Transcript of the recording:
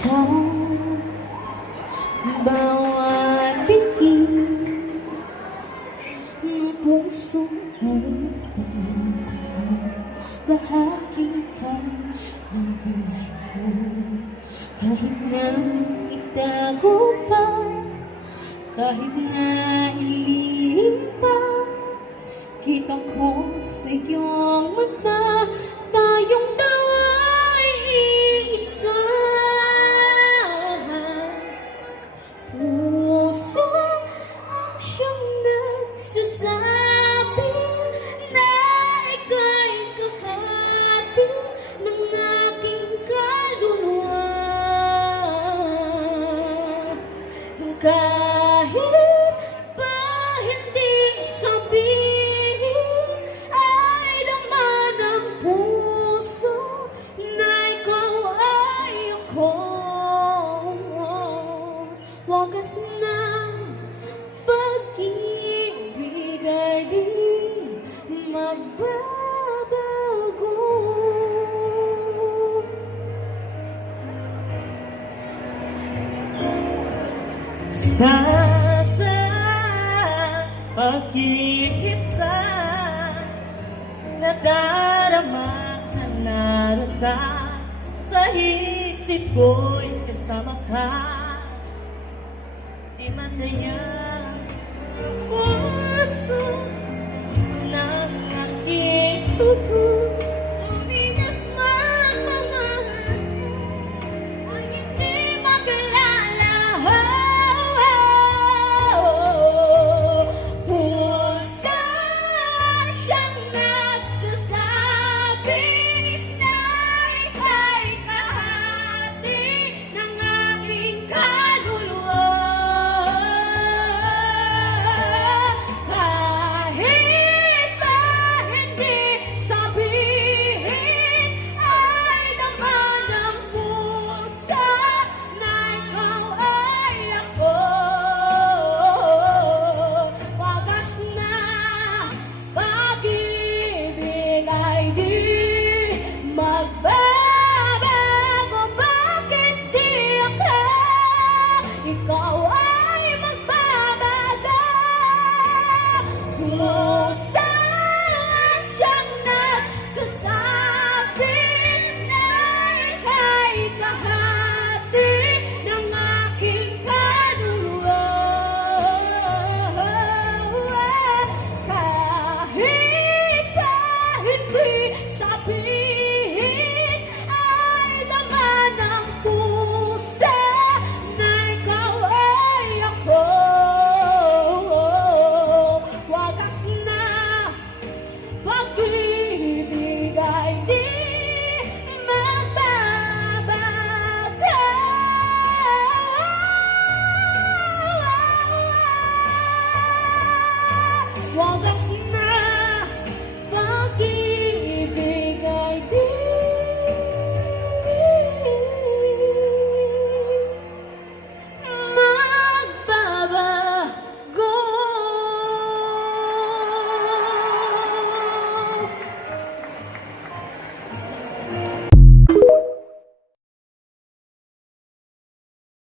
Sa bawat bitin ng puso ay bahagi ka ng buhay ko. Kahit na itago pa, kahit na ilihim pa, kita ko sa iyong mata, tayong dalawa'y iisa. Puso ang siyang nagsasabi na ika'y kahati ng aking kaluluwa. Kahit pa hindi sabihin, ay naman ang puso na ikaw ay ako. Wagas na pag-ibig ay di magbabago. Sa pag-iisa, nadarama ka narata, sa isip ko'y kasama ka. Di matayang puso ng aking puso, tunay na magmamahal Ay hindi maglalaho. Puso siyang nagsasabi na ika'y kahati ng aking kaluluwa. Kahit pa hindi sabihin, ay naman ang puso na ikaw ay ako. Wagas na pag-ibig ay di magbabago. Bakit di ako? Ikaw ay magbabago. Puso siyang nagsasabi na ika'y kahati ng aking kaluluwa. Kahit pa hindi sabihin, ay laman ng puso na ikaw ay ako. Wagas na pag-ibig ay di magbabago. Wagas